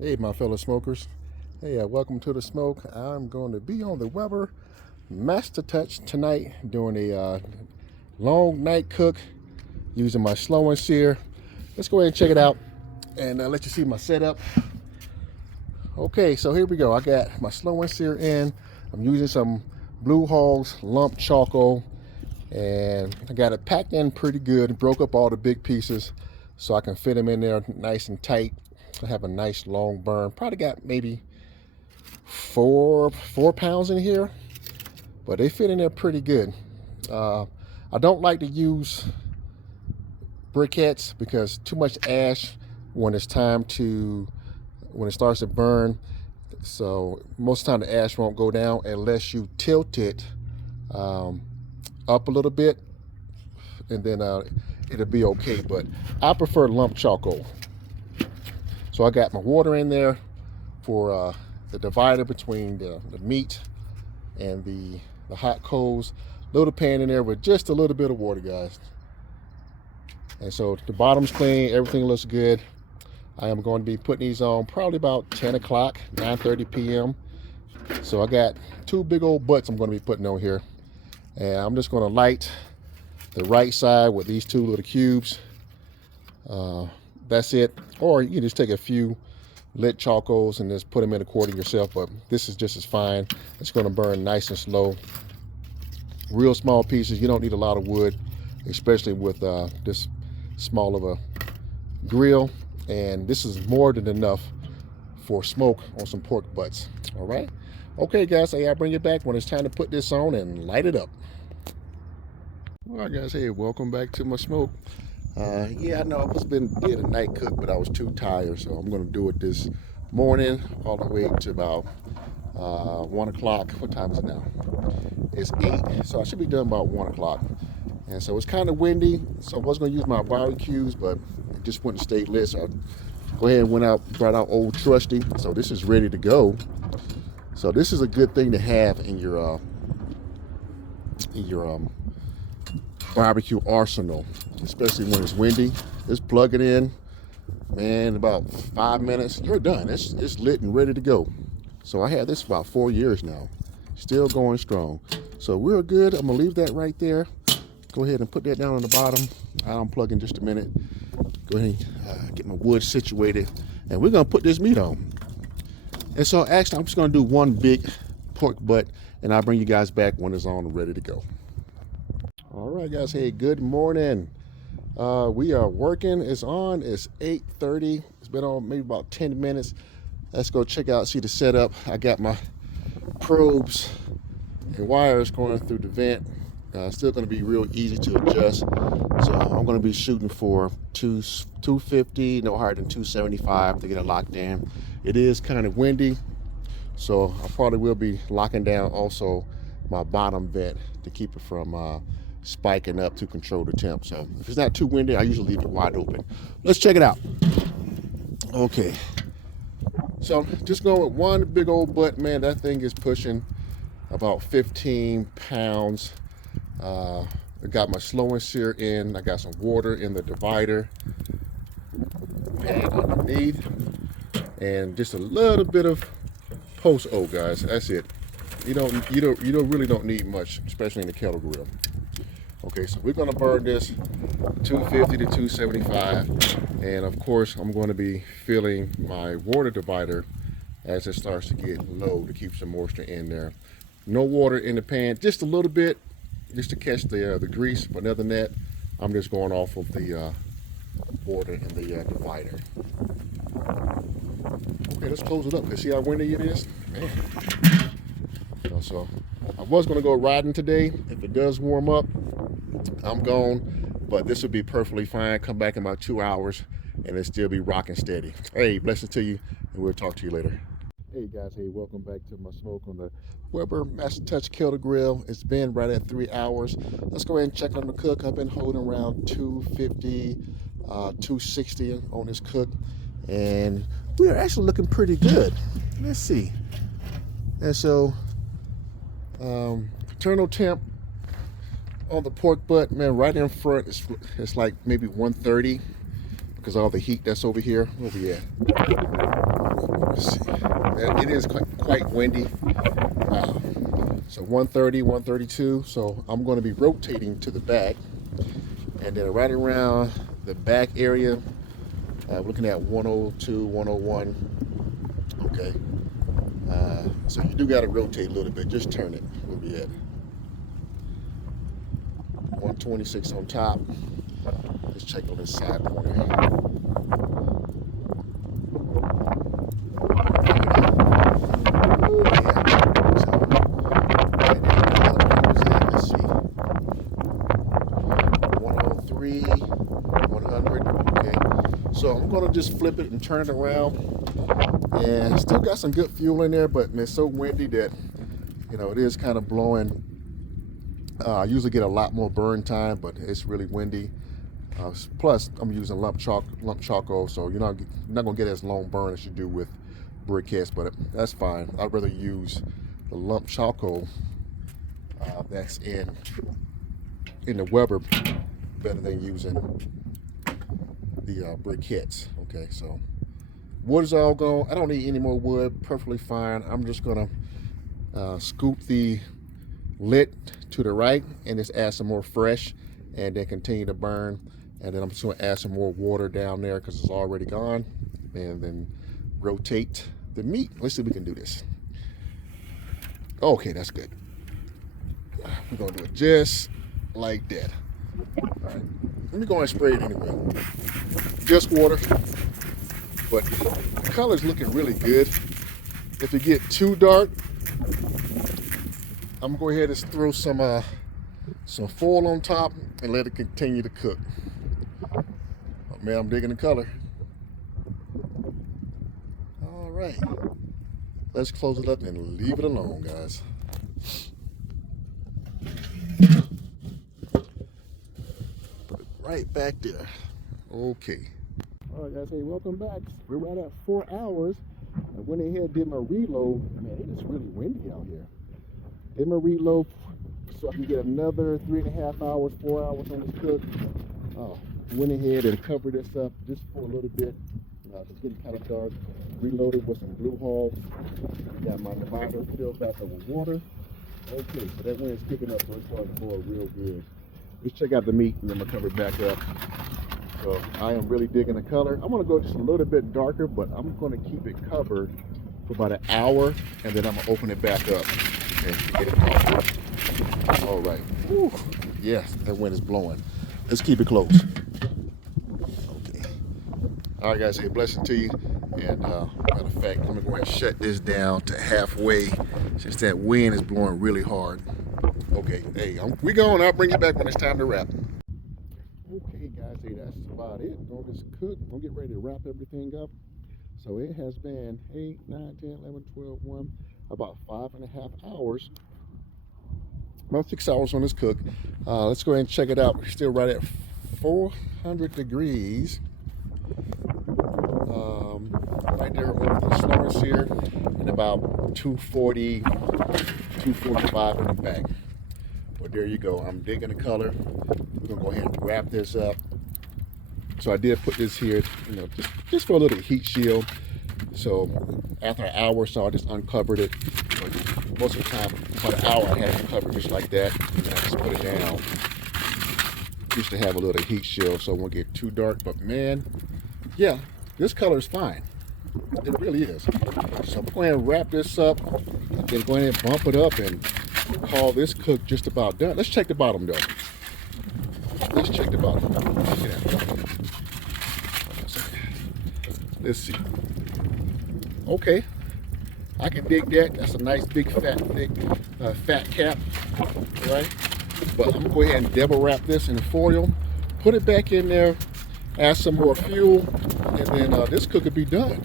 Hey, my fellow smokers. Hey, welcome to the smoke. I'm going to be on the Weber Master Touch tonight doing a long night cook using my slow and sear. Let's go ahead and check it out and let you see my setup. Okay, so here we go. I got my slow and sear in. I'm using some Blue Hog's lump charcoal, and I got it packed in pretty good. Broke up all the big pieces so I can fit them in there nice and tight. I have a nice long burn. Probably got maybe four pounds in here, but they fit in there pretty good. I don't like to use briquettes because too much ash when it starts to burn. So most of the time the ash won't go down unless you tilt it up a little bit, and then it'll be okay. But I prefer lump charcoal. So I got my water in there for the divider between the meat and the hot coals. Little pan in there with just a little bit of water, guys. And so the bottom's clean, everything looks good. I am going to be putting these on probably about 10 o'clock, 9:30 p.m. So I got two big old butts I'm going to be putting on here. And I'm just going to light the right side with these two little cubes. That's it. Or you can just take a few lit charcoals and just put them in according yourself, but this is just as fine. It's going to burn nice and slow. Real small pieces. You don't need a lot of wood, especially with this small of a grill. And this is more than enough for smoke on some pork butts. All right. Okay, guys. Hey, I'll bring you back when it's time to put this on and light it up. All right, guys. Hey, welcome back to my smoke. Yeah, I know I was did a night cook, but I was too tired, so I'm going to do it this morning all the way to about 1 o'clock. What time is it now? It's 8, so I should be done about 1 o'clock. And so it's kind of windy, so I was going to use my barbecues, but it just wouldn't stay lit. So I go ahead and brought out Old Trusty. So this is ready to go. So this is a good thing to have in your barbecue arsenal, especially when it's windy. Just plug it in, man. About 5 minutes, you're done. It's lit and ready to go. So I had this for about 4 years now, still going strong. So we're good. I'm gonna leave that right there. Go ahead and put that down on the bottom. I'll unplug in just a minute. Go ahead and get my wood situated, and we're gonna put this meat on. And so actually, I'm just gonna do one big pork butt, and I'll bring you guys back when it's on and ready to go. All right, guys. Hey, good morning. We are working. It's on. It's 8:30. It's been on maybe about 10 minutes. Let's go check out, see the setup. I got my probes and wires going through the vent. Still going to be real easy to adjust. So I'm going to be shooting for 250, no higher than 275 to get it locked in. It is kind of windy, so I probably will be locking down also my bottom vent to keep it from spiking up to control the temp. So if it's not too windy, I usually leave it wide open. Let's check it out. Okay, so just going with one big old butt, man. That thing is pushing about 15 pounds. I got my slow and sear in. I got some water in the divider pan underneath, and just a little bit of post oak, guys. That's it. You really don't need much, especially in the Kettle Grill. Okay, so we're gonna burn this 250 to 275, and of course I'm going to be filling my water divider as it starts to get low to keep some moisture in there. No water in the pan, just a little bit, just to catch the grease. But other than that, I'm just going off of the water in the divider. Okay, let's close it up. Let's see how windy it is. Man. So I was going to go riding today. If it does warm up, I'm gone, but this will be perfectly fine. Come back in about 2 hours and it'll still be rocking steady. Hey, blessings to you, and we'll talk to you later. Hey guys, hey, welcome back to my smoke on the Weber Master Touch Kettle Grill. It's been right at 3 hours. Let's go ahead and check on the cook. I've been holding around 250, 260 on this cook, and we are actually looking pretty good. Let's see. And so internal temp on the pork butt, man, right in front, it's like maybe 130 because all the heat that's over here. Where we at? it is quite windy. So 130, 132. So I'm going to be rotating to the back, and then right around the back area, looking at 102, 101. Okay. So you do got to rotate a little bit. Just turn it. We'll be at 126 on top. Let's check on this side corner. Oh, yeah. So, let's see. 103, 100. Okay. So I'm going to just flip it and turn it around. And still got some good fuel in there, but it's so windy that, you know, it is kind of blowing. I usually get a lot more burn time, but it's really windy. Plus, I'm using lump charcoal, so you're not gonna get as long burn as you do with briquettes, but that's fine. I'd rather use the lump charcoal that's in the Weber better than using the briquettes. Okay, so wood is all gone. I don't need any more wood. Perfectly fine. I'm just gonna scoop the lid to the right and just add some more fresh, and then continue to burn. And then I'm just going to add some more water down there because it's already gone, and then rotate the meat. Let's see if we can do this. Okay, that's good. We're going to do it just like that. All right. Let me go and spray it anyway. Just water, but the color's looking really good. If it get too dark, I'm going to go ahead and throw some foil on top and let it continue to cook. Oh, man, I'm digging the color. All right. Let's close it up and leave it alone, guys. Put it right back there. Okay. All right, guys. Hey, welcome back. We're right at 4 hours. I went ahead and did my reload. Man, it is really windy out here. Did my reload so I can get another 3.5 hours, 4 hours on this cook. Went ahead and covered this up just for a little bit. It's getting kind of dark. Reloaded with some blue hulls. Got my divider filled back up with water. Okay, so that wind's picking up, so it's starting to boil real good. Let's check out the meat, and then I'm gonna cover it back up. So I am really digging the color. I'm gonna go just a little bit darker, but I'm gonna keep it covered for about an hour, and then I'm gonna open it back up and get it covered. All right. Whew. Yes, that wind is blowing. Let's keep it close. Okay. All right, guys. Hey, blessing to you. And matter of fact, I'm gonna go ahead and shut this down to halfway, since that wind is blowing really hard. Okay. Hey, we going. I'll bring you back when it's time to wrap. Okay, guys. Hey, that's about it. Gonna just cook. Gonna get ready to wrap everything up. So it has been 8, 9, 10, 11, 12, 1, about 5.5 hours. About 6 hours on this cook. Let's go ahead and check it out. We're still right at 400 degrees. Right there over the Florence here, and about 240, 245 in the back. But there you go. I'm digging the color. We're gonna go ahead and wrap this up. So I did put this here, you know, just for a little heat shield. So after an hour or so, I just uncovered it. But most of the time, about an hour, I had it covered just like that, and then I just put it down just to have a little heat shield so it won't get too dark. But man, yeah, this color is fine. It really is. So I'm going to wrap this up, and then go ahead and bump it up and call this cook just about done. Let's check the bottom though. Let's check the bottom. Let's see. Okay, I can dig that. That's a nice big fat cap, right? But I'm gonna go ahead and double wrap this in foil, put it back in there, add some more fuel, and then this cook will be done.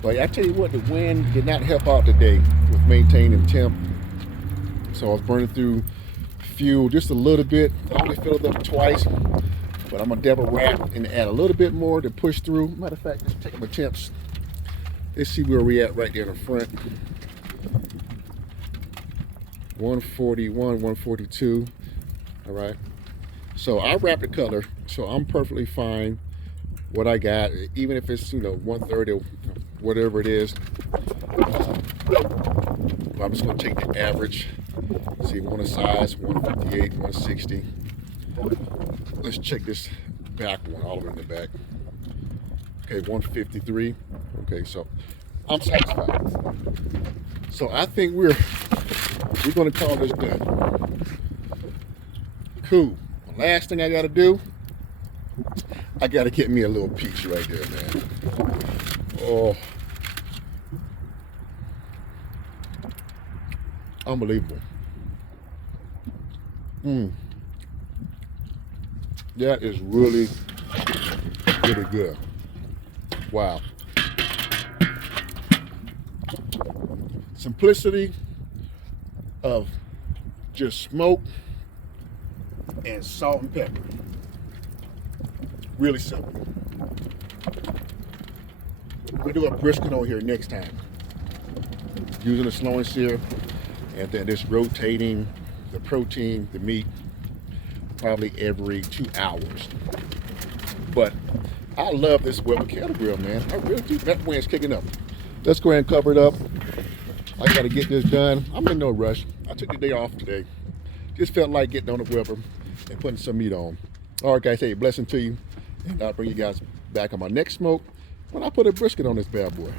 But I tell you what, the wind did not help out today with maintaining temp. So I was burning through fuel just a little bit. I only filled it up twice, but I'm gonna double wrap and add a little bit more to push through. Matter of fact, just taking my temps. Let's see where we at right there in the front. 141, 142. All right. So I wrap the color, so I'm perfectly fine. What I got, even if it's 130, whatever it is. I'm just gonna take the average. See, one size 158, 160. Let's check this back one, all the way in the back. Okay, 153. Okay, so I'm satisfied. So I think we're gonna call this done. Cool. Last thing I gotta do, I gotta get me a little piece right there, man. Oh, unbelievable. That is really, really good. Wow. Simplicity of just smoke and salt and pepper. Really simple. We'll do a brisket on here next time. Using a slow and sear, and then just rotating the protein, the meat, probably every 2 hours. But I love this Weber Kettle Grill, man. I really do. That wind's kicking up. Let's go ahead and cover it up. I gotta get this done. I'm in no rush. I took the day off today. Just felt like getting on the Weber and putting some meat on. All right, guys, hey, blessing to you. And I'll bring you guys back on my next smoke when I put a brisket on this bad boy.